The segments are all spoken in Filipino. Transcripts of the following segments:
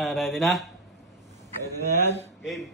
Ready na? Ready na yan? Game.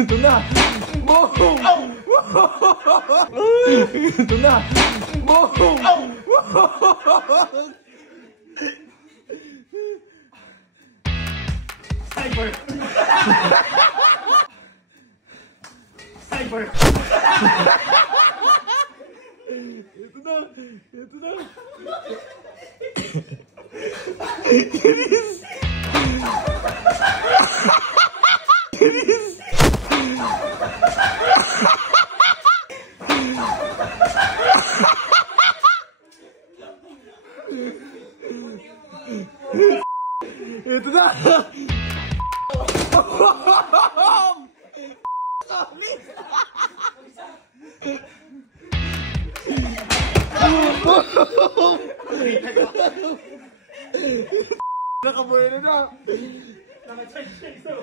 Ito na! Boom! Ito na! Boom! Cyber! Cyber! Ito na! Ito na! Ito na! Nakabuelo na! Naka-check so.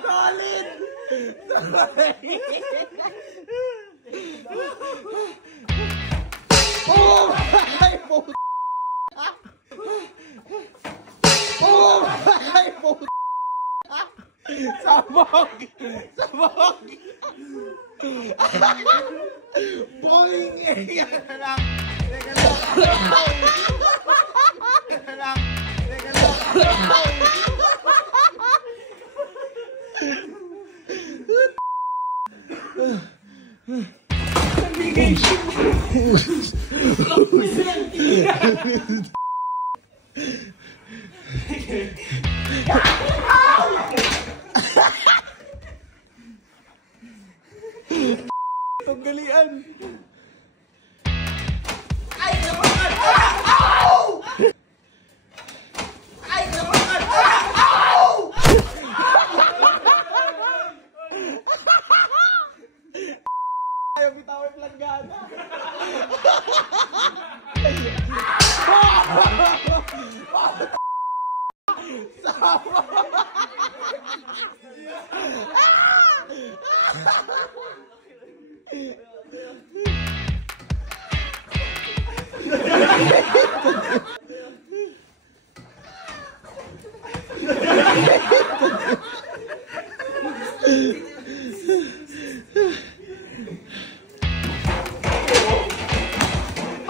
Solid! Oh my God! Oh my God! Sabog! Sabog! Boing! Teka lang! Teka lang! Teka lang! Teka lang! Tanggalian! Ay, naman! Ow! Ay, naman! Ow! Ayaw bitawin planggana!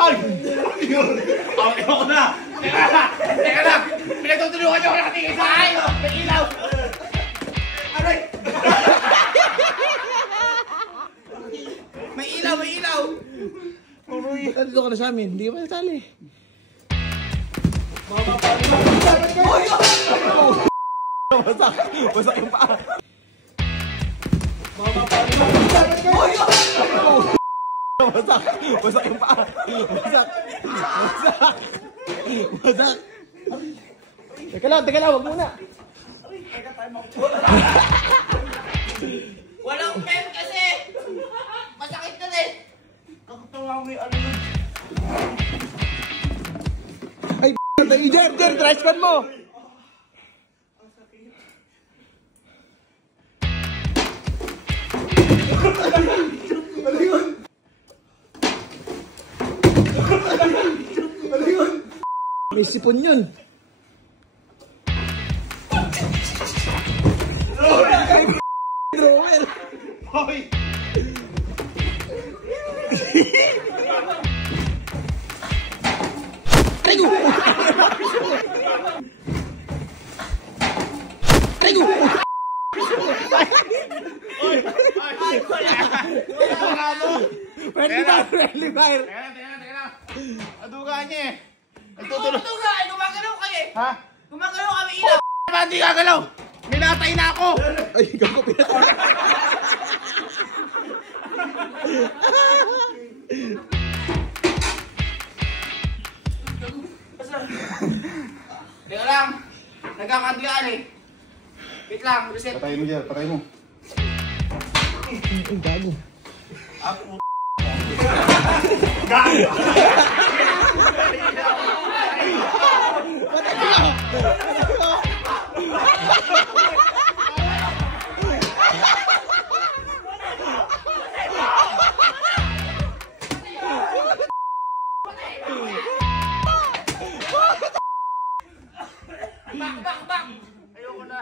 Ay! Okay ako na! Teka na! Teka na! Pinagtutulungan niyo ako nakatingin sa akin! May ilaw! Aray! May ilaw! May ilaw! Uy, dito ka na sa amin. Hindi ka pa natali. Wasak! Wasak yung paa! Wasak! Wasak yung paa! Wasak! Wasak! Wasak! Teka lang, wag muna! Walang pen kasi! Masakit na din! Kakatawa mo yung ano nun. Ay, Jer, transfer mo! Ano yun? Ano yun? May sipon yun. Drawer. Hoy! Aray ko! Aray ko! Friendly fire! Teka lang. Aduga niya eh. Nagtutulog. Gumagalaw kayo eh. Ha? Gumagalaw kami ilaw. Ba't di gagalaw? Minatay na ako! Ay, gago pinatay. Teka lang. Nagkakadlian eh. Wait lang, reset. Patay mo dyan, patay mo. Ay, gago. Bak! Ayoko na.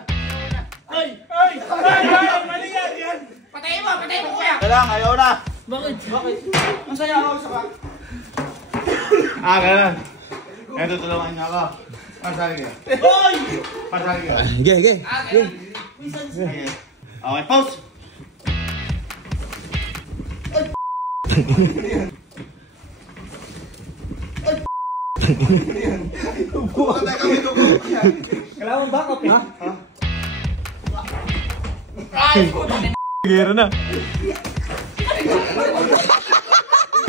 Mali yan! Patayin mo kuya! Kailang, ayaw na. Bakit? Masaya ako sa ka. Ganun. Kaya tutulungan niyo ako. Pasali ka. Hoy! Pasali ka. Sige. Sige. Okay, pause! Kailangan mo backup, ha? Ay! Puta! Gera na.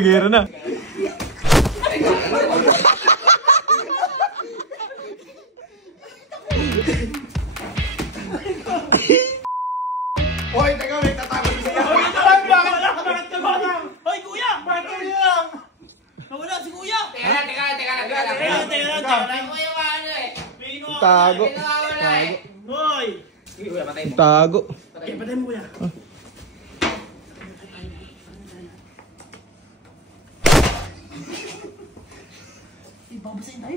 Gera na. Hoy, teka, may tatapos siya. Bakit ka ba lang? Hoy kuya! Bakit ka lang? Nawala si kuya! Teka lang. Ay kuya ba ano eh? Tago. May nawawala eh. Hoy! Sige kuya, patay mo. Tago. Patay mo kuya. Babasahin tayo.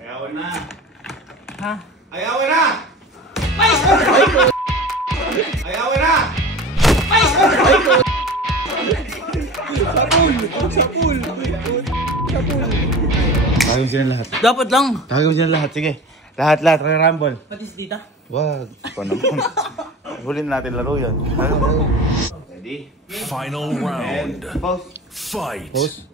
Ayawin na. Ha? Ayawin na! Ay! Ayawin na! Sa pool. Tawagin mo sila lahat. Dapat lang. Tawagin mo sila lahat. Sige. Lahat. Re-rumble. Pati si tita. Wag. Paano? Hulin natin laro yan. Ready? Final round. And pause. Fight. Pause.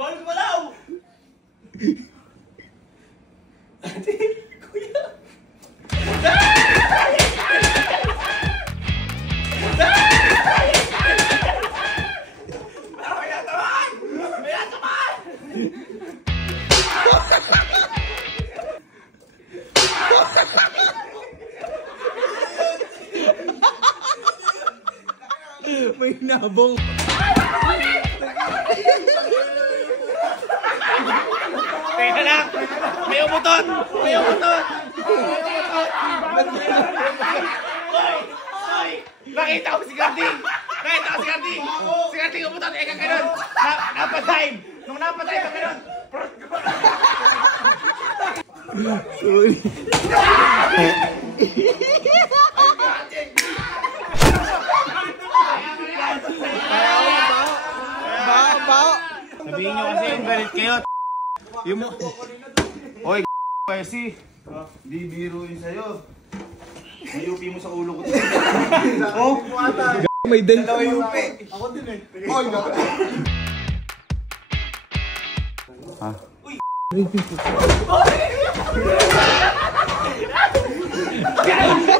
Bawal kumalaw! Kuya! May nabong. Teka lang! May umutot! May umutot! Hoy! Nakita ko si Garding! Si Garding umutot! Eka ganun! Napatime! Nung napatime ka ganun! Sorry. Bao. Sabihin nyo kasi yung galit kayo. Yung mo... Hoy, kasi. Di biro yun sa'yo. May UP mo sa ulo ko. Oh, may dent. Ako din eh. Oh,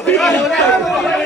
Wala.